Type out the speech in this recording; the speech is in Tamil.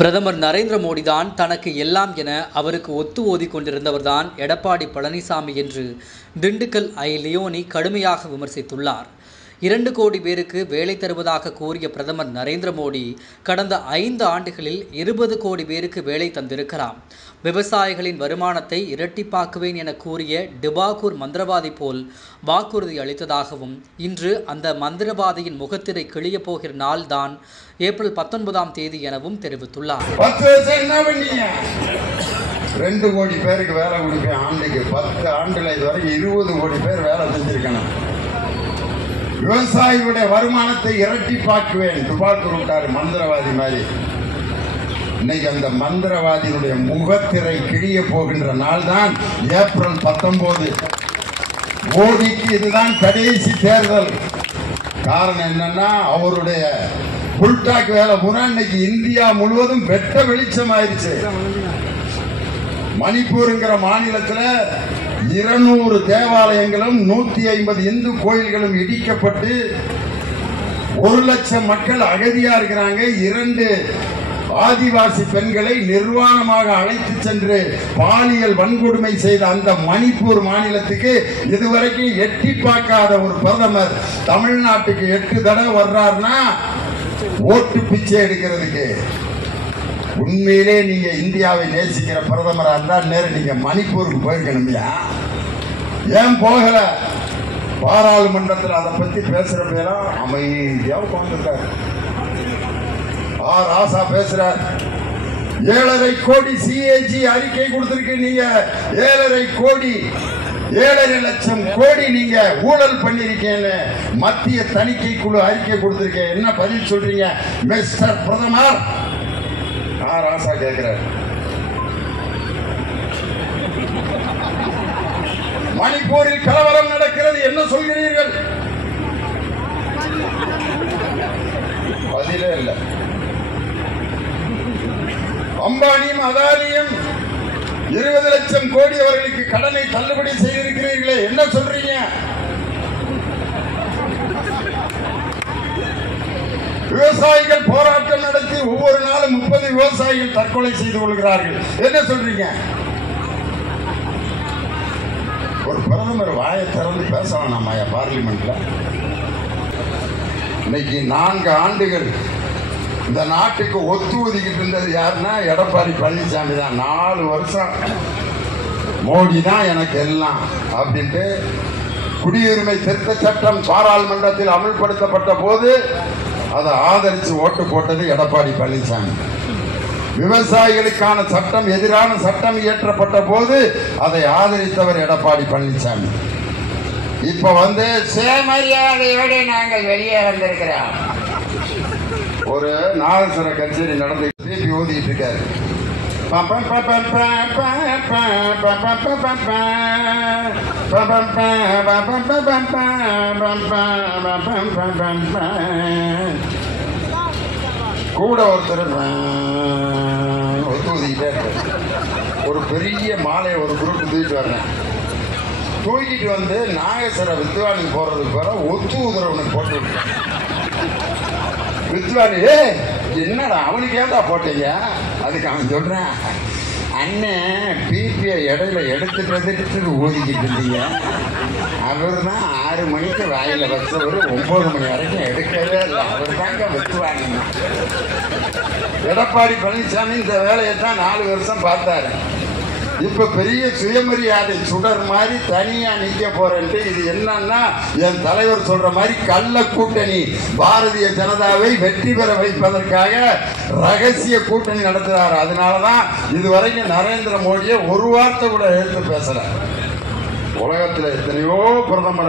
பிரதமர் நரேந்திர மோடி தான் தனக்கு எல்லாம் என அவருக்கு ஒத்து ஓதி கொண்டிருந்தவர்தான் எடப்பாடி பழனிசாமி என்று திண்டுக்கல் லியோனி கடுமையாக விமர்சித்துள்ளார். 2 கோடி பேருக்கு வேலை தருவதாக கூறிய பிரதமர் நரேந்திர மோடி கடந்த 5 ஆண்டுகளில் 20 கோடி பேருக்கு வேலை தந்திருக்கிறார். விவசாயிகளின் வருமானத்தை இரட்டிப்பாக்குவேன் என கூறிய டிபாகூர் மந்திரவாதி போல் வாக்குறுதி அளித்ததாகவும், இன்று அந்த மந்திரவாதியின் முகத்திரை கிழிய போகிற நாள் தான் ஏப்ரல் 19ஆம் தேதி எனவும் தெரிவித்துள்ளார். 2 கோடி பேருக்கு வேலை கொடுப்பேன் ஆண்டுக்கு. 10 ஆண்டுல இதுவரைக்கும் 20 கோடி பேர் வேலை செஞ்சிருக்கணும். விவசாயிகளுடைய வருமானத்தை இரட்டிப்பாக்குவேன் துபாக்கூர் விட்டார் மந்திரவாதி மாதிரி. இன்னைக்கு அந்த மந்திரவாதியினுடைய முகத்திரை கிழிய போகின்ற நாள் தான் ஏப்ரல் 19. மோடிக்கு இதுதான் கடைசி தேர்தல். காரணம் என்னன்னா, அவருடைய புல்டாக் வேலை பூரா இன்னைக்கு இந்தியா முழுவதும் வெட்ட வெளிச்சம் ஆயிடுச்சு. மணிப்பூருங்கிற மாநிலத்தில் 200 தேவாலயங்களும் 150 இந்து கோயில்களும் இடிக்கப்பட்டு 1 லட்சம் மக்கள் அகதியா இருக்கிறாங்க. 2 ஆதிவாசி பெண்களை நிர்வாணமாக அழைத்து சென்று பாலியல் வன்கொடுமை செய்த அந்த மணிப்பூர் மாநிலத்துக்கு இதுவரைக்கும் எட்டி பார்க்காத ஒரு பிரதமர் தமிழ்நாட்டுக்கு 8 தடவை வர்றாருன்னா ஓட்டு பிச்சை எடுக்கிறதுக்கு. உண்மையிலே நீங்க இந்தியாவை நேசிக்கிற பிரதமரா இருந்தா நேரம் நீங்க மணிப்பூருக்கு போயிருக்கணும்யா. ஏன் போகல? பாராளுமன்றத்தில் அதை பத்தி பேசுற பேரா அமைதியா உட்கார்ந்துருக்காரு. ராசா பேசுறார். 7.5 கோடி சிஏஜி அறிக்கை கொடுத்திருக்கு. நீங்க 7.5 கோடி 7.5 லட்சம் கோடி நீங்க ஊழல் பண்ணிருக்கீங்க. மத்திய தணிக்கை குழு அறிக்கை கொடுத்திருக்கேன். என்ன பதில் சொல்றீங்க மிஸ்டர் பிரதமர்? ராசா கேட்கிறார். மணிப்பூரில் கலவரம் நடக்கிறது, என்ன சொல்கிறீர்கள்? பதிலே இல்லை. அம்பானியும் அதானியும் 20 லட்சம் கோடி அவர்களுக்கு கடனை தள்ளுபடி செய்திருக்கிறீர்களே, என்ன சொல்றீங்க? விவசாயிகள் போராட்டம் நடத்தி ஒவ்வொரு நாளும் 30 விவசாயிகள் தற்கொலை செய்து கொள்கிறார்கள், என்ன சொல்றீங்க? ஒரு பிரதமர் வாயை திறந்து பேச வேணாமா பார்லிமெண்ட்ல? இன்னைக்கு 4 ஆண்டுகள் இந்த நாட்டுக்கு ஒத்து ஒதுக்கிட்டு இருந்தது யாருன்னா எடப்பாடி பழனிசாமி தான். 4 வருஷம் மோடி தான் எனக்கு எல்லாம் அப்படின்ட்டு குடியுரிமை திருத்த சட்டம் பாராளுமன்றத்தில் அமல்படுத்தப்பட்ட போது அதை ஆதரித்து ஓட்டு போட்டது எடப்பாடி பழனிசாமி. விவசாயிகளுக்கான சட்டம் எதிரான சட்டம் இயற்றப்பட்ட போது அதை ஆதரித்தவர் எடப்பாடி பழனிசாமி. இப்ப சுயமரியாதையோடு நாங்கள் வெளியே வந்திருக்கிறோம். ஒரு நாதஸ்வர கச்சேரி நடந்து திருப்பி ஓதிட்டு இருக்காரு. கூட ஒருத்தர் ஒத்துக்கிட்டே இருக்காரு. ஒரு பெரிய மாலையை ஒரு குரூப் தூக்கிட்டு வர்றேன். தூக்கிட்டு வந்து நாகேஸ்வர வித்வானுக்கு போறதுக்கு போற ஒத்து உதரவனுக்கு போட்டு விட்டேன். வித்வானு என்னடா அவனுக்கு ஏன்டா போட்டீங்க? அதுக்கு அவன் சொல்றான், அண்ணன் பிபிஐ இடையில எடுத்துட்டு ஓதிக்கிட்டு இருந்தீங்க. அவர் தான் 6 மணிக்கு வாயில வச்சவர் 9 மணி வரைக்கும் எடுக்கவே இல்லை. அவர் தாங்க வித்வானு. எடப்பாடி பழனிசாமி இந்த வேலையை தான் 4 வருஷம் பார்த்தாரு. இப்ப பெரிய சுயமரியாதை சுடர் மாதிரி தனியா நிக்க போறேன்ட்டு. இது என்னன்னா, என் தலைவர் சொல்ற மாதிரி கள்ள கூட்டணி. பாரதிய ஜனதாவை வெற்றி பெற வைப்பதற்காக ரகசிய கூட்டணி நடத்துறாரு. அதனாலதான் இதுவரைக்கும் நரேந்திர மோடியை ஒரு வார்த்தை கூட எடுத்து பேசல. உலகத்தில் எத்தனையோ பிரதமர்